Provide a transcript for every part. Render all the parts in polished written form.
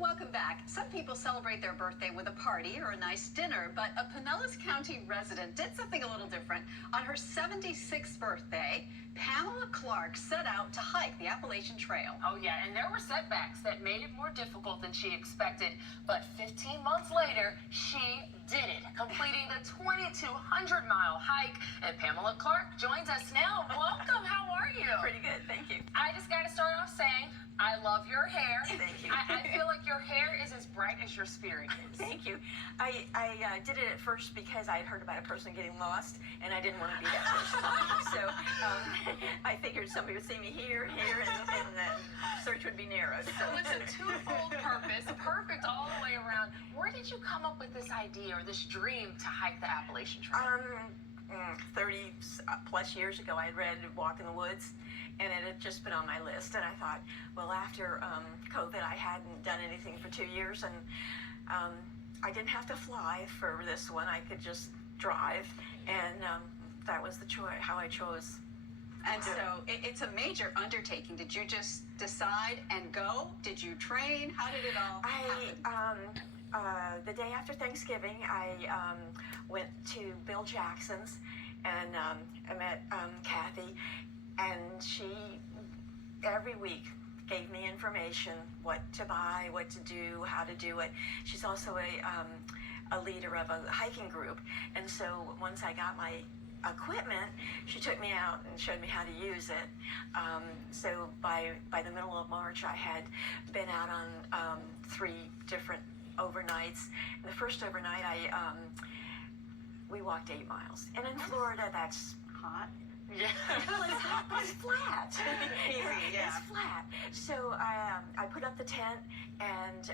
Welcome back. Some people celebrate their birthday with a party or a nice dinner, but a Pinellas County resident did something a little different. On her 76th birthday, Pamela Clark set out to hike the Appalachian Trail. Oh yeah, and there were setbacks that made it more difficult than she expected, but 15 months later, she did it, completing the 2,200-mile hike. And Pamela Clark joins us now. Welcome, how are you? Pretty good, thank you. I just got to start off saying, I love your hair. Thank you. I feel like your hair is as bright as your spirit is. Thank you. I did it at first because I had heard about a person getting lost, and I didn't want to be that person. So I figured somebody would see me here, and the search would be narrowed. So it's a twofold purpose, perfect all the way around. Where did you come up with this idea or this dream to hike the Appalachian Trail? 30 plus years ago, I had read Walk in the Woods, and it had just been on my list. And I thought, well, after COVID, I hadn't done anything for 2 years, and I didn't have to fly for this one. I could just drive, and that was the choice, how I chose. And so it's a major undertaking. Did you just decide and go? Did you train? How did it all happen? The day after Thanksgiving, I went to Bill Jackson's, and I met Kathy, and she every week gave me information, what to buy, what to do, how to do it. She's also a leader of a hiking group, and so once I got my equipment, she took me out and showed me how to use it. So by the middle of March, I had been out on 3 different overnights. And the first overnight, we walked 8 miles, and in Florida, that's Hot. Yeah. well, it's hot, but it's flat. Easy, yeah. It's flat. So I put up the tent and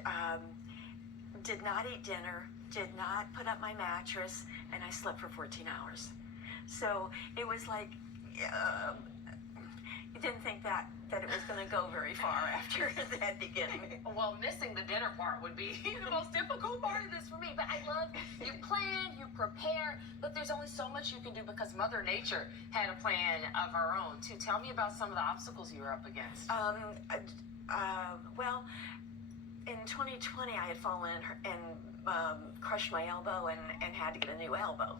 did not eat dinner, did not put up my mattress, and I slept for 14 hours. So it was like, you didn't think that it was going to go very far after that beginning. Well, missing the dinner part would be the most difficult part of this for me. But I love you plan, you prepare, but there's only so much you can do because Mother Nature had a plan of her own too. Tell me about some of the obstacles you were up against. Well, in 2020, I had fallen and crushed my elbow and had to get a new elbow.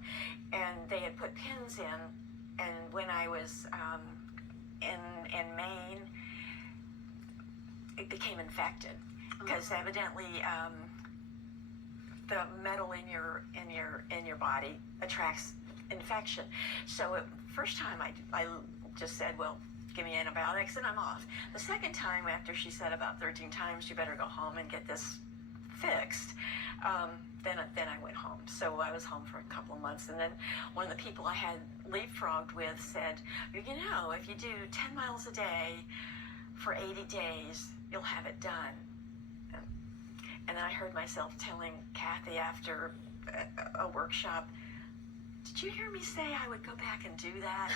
And they had put pins in, and when I was in Maine, it became infected because evidently the metal in your body attracts infection. So first time I just said, well, give me antibiotics and I'm off. The second time, after she said about 13 times, you better go home and get this fixed, then I went home. So I was home for a couple of months, and then one of the people I had leapfrogged with said, you know, if you do 10 miles a day for 80 days, you'll have it done. And then I heard myself telling Kathy after a workshop, did you hear me say I would go back and do that?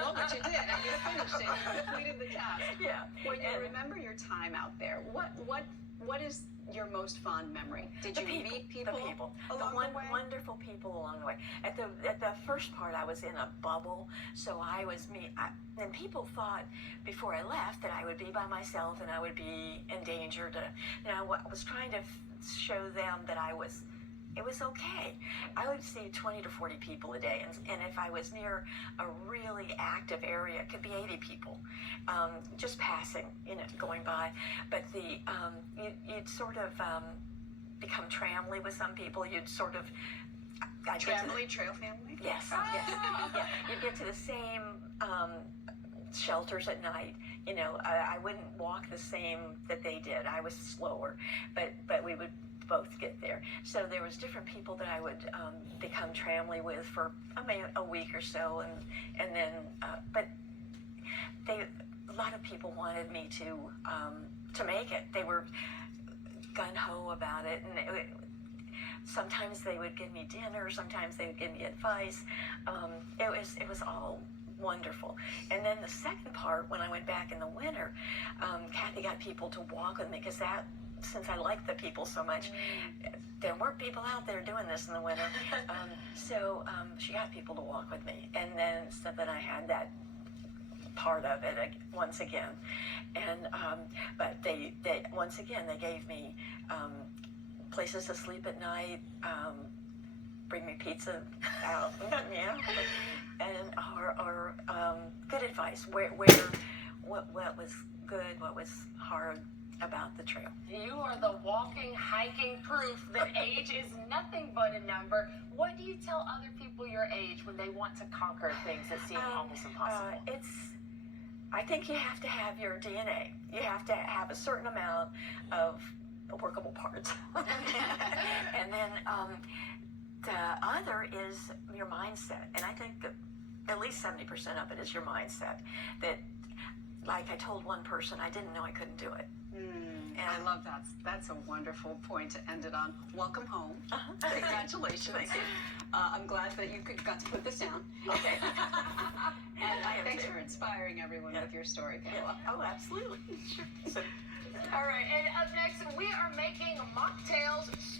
Well, but you did, and you finished it. You completed the task. Yeah. When you remember your time out there, what is your most fond memory? Did you meet people? The people. Along the way? Wonderful people along the way. At the first part, I was in a bubble, so I was and people thought before I left that I would be by myself and I would be endangered. I was trying to show them that it was okay. I would see 20 to 40 people a day, and if I was near a really active area, it could be 80 people, just passing, going by. But you'd sort of become tramly with some people. You'd sort of Trail family? Yes, yes. Yeah. You'd get to the same shelters at night. I wouldn't walk the same that they did. I was slower, but we would both get there. So there was different people that I would become tramly with for a week or so, and then but a lot of people wanted me to make it. They were gung-ho about it, and sometimes they would give me dinner, sometimes they would give me advice. It was all wonderful. And then the second part, when I went back in the winter, Kathy got people to walk with me, because since I liked the people so much, there weren't people out there doing this in the winter. So she got people to walk with me. And then so then I had that part of it once again. And but they once again they gave me places to sleep at night, bring me pizza out, yeah, and or good advice what was good, what was hard about the trail. You are the walking, hiking proof that age is nothing but a number. What do you tell other people your age when they want to conquer things that seem almost impossible? I think you have to have your DNA. You have to have a certain amount of workable parts. And then the other is your mindset. And I think that at least 70% of it is your mindset. That, like I told one person, I didn't know I couldn't do it. I love that. That's a wonderful point to end it on. Welcome home. Congratulations. Thank you. I'm glad that you got to put this down. Okay. And thanks too. for inspiring everyone with your story, Pamela. Oh, absolutely. Sure. So, All right, and up next, we are making mocktails